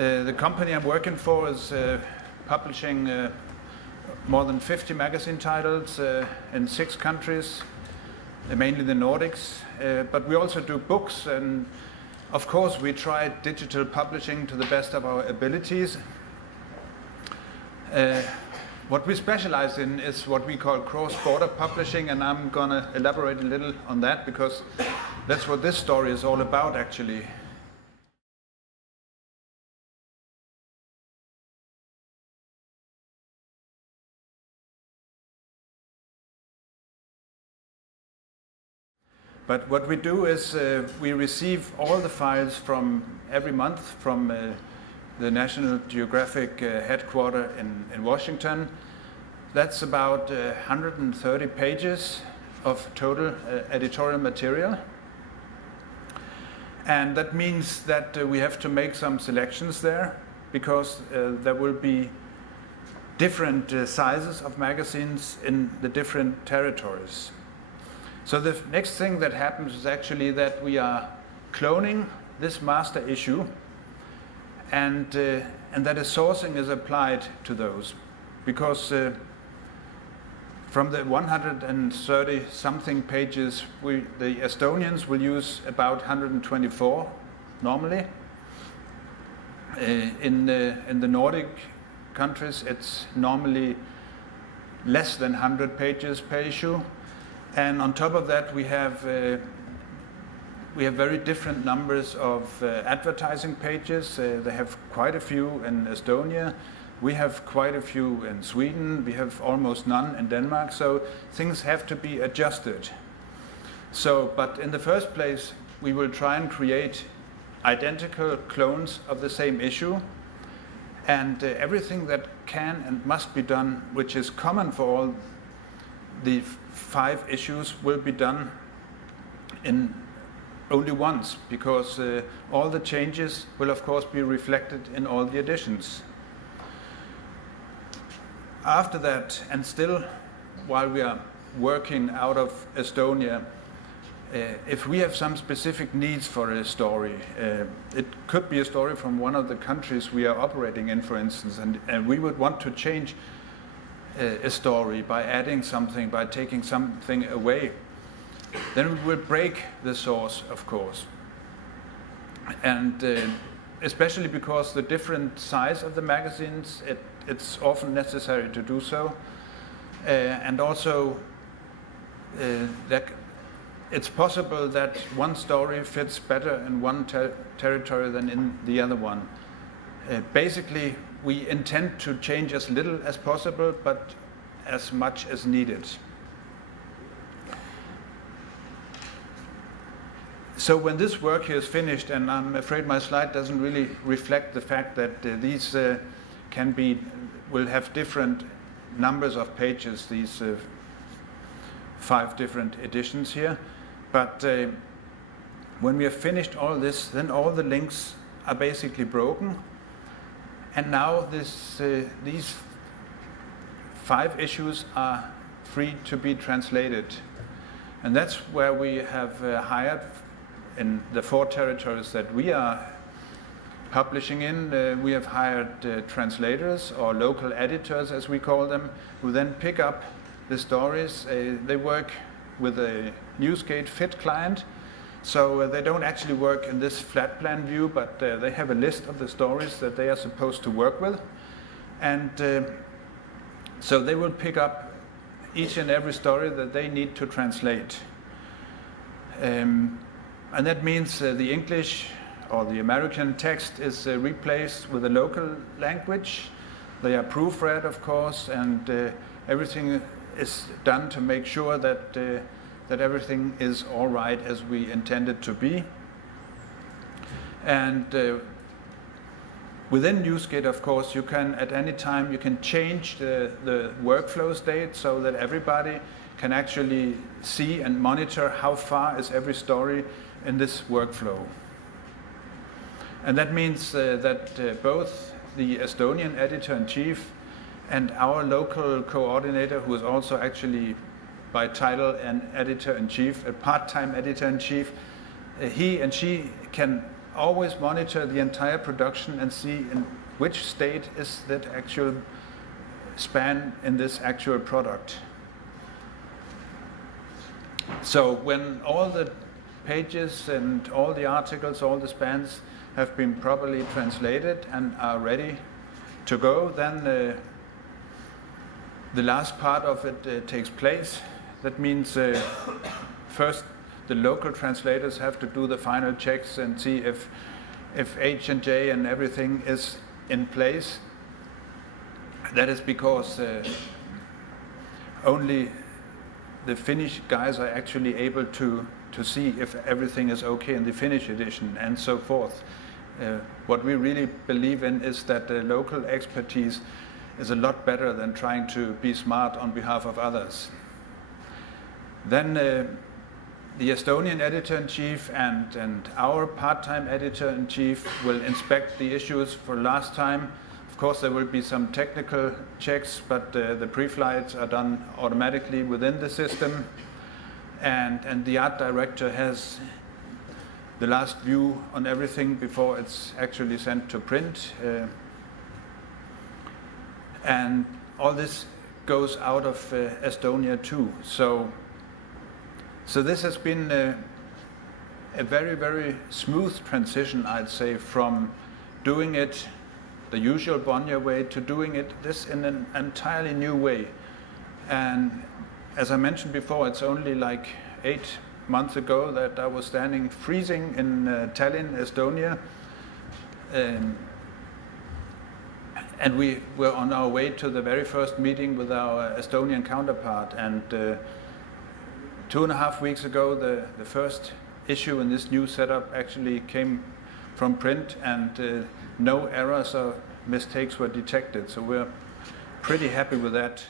The company I'm working for is publishing more than 50 magazine titles in 6 countries, mainly the Nordics. But we also do books, and of course we try digital publishing to the best of our abilities. What we specialize in is what we call cross-border publishing, and I'm going to elaborate a little on that because that's what this story is all about, actually. But what we do is we receive all the files from every month from the National Geographic headquarters in Washington. That's about 130 pages of total editorial material. And that means that we have to make some selections there because there will be different sizes of magazines in the different territories. So the next thing that happens is actually that we are cloning this master issue, and that a sourcing is applied to those, because from the 130 something pages, the Estonians will use about 124 normally. In the Nordic countries, it's normally less than 100 pages per issue. And on top of that, we have very different numbers of advertising pages. They have quite a few in Estonia. We have quite a few in Sweden. We have almost none in Denmark. So things have to be adjusted. But in the first place, we will try and create identical clones of the same issue. And everything that can and must be done, which is common for all the 5 issues, will be done in only once, because all the changes will of course be reflected in all the editions. After that, and still while we are working out of Estonia, if we have some specific needs for a story, it could be a story from one of the countries we are operating in, for instance, and we would want to change a story by adding something, by taking something away, then we will break the source, of course. And especially because the different size of the magazines, it's often necessary to do so. And also that it's possible that one story fits better in one territory than in the other one. Basically, we intend to change as little as possible, but as much as needed. So when this work here is finished, and I'm afraid my slide doesn't really reflect the fact that these will have different numbers of pages, these 5 different editions here. But when we have finished all this, then all the links are basically broken. And now these 5 issues are free to be translated. And that's where we have hired, in the 4 territories that we are publishing in, we have hired translators, or local editors as we call them, who then pick up the stories. They work with a Newsgate Fit client. So they don't actually work in this flat plan view, but they have a list of the stories that they are supposed to work with. And so they will pick up each and every story that they need to translate. And that means the English or the American text is replaced with a local language. They are proofread, of course, and everything is done to make sure that that everything is all right as we intended to be. And within Newsgate, of course, you can at any time change the workflow state so that everybody can actually see and monitor how far is every story in this workflow. And that means that both the Estonian editor-in-chief and our local coordinator, who is also actually by title an editor-in-chief, a part-time editor-in-chief, he and she can always monitor the entire production and see in which state is that actual span in this actual product. So when all the pages and all the articles, all the spans have been properly translated and are ready to go, then the last part of it takes place. That means first the local translators have to do the final checks and see if H and J and everything is in place. That is because only the Finnish guys are actually able to see if everything is okay in the Finnish edition and so forth. What we really believe in is that the local expertise is a lot better than trying to be smart on behalf of others. Then the Estonian editor-in-chief and our part-time editor-in-chief will inspect the issues for last time. Of course, there will be some technical checks, but the pre-flights are done automatically within the system. And the art director has the last view on everything before it's actually sent to print. And all this goes out of Estonia too. So this has been a very, very smooth transition, I'd say, from doing it the usual Bonnier way to doing this in an entirely new way. And as I mentioned before, it's only like 8 months ago that I was standing freezing in Tallinn, Estonia. And we were on our way to the very first meeting with our Estonian counterpart. And 2.5 weeks ago, the first issue in this new setup actually came from print, and no errors or mistakes were detected. So we're pretty happy with that.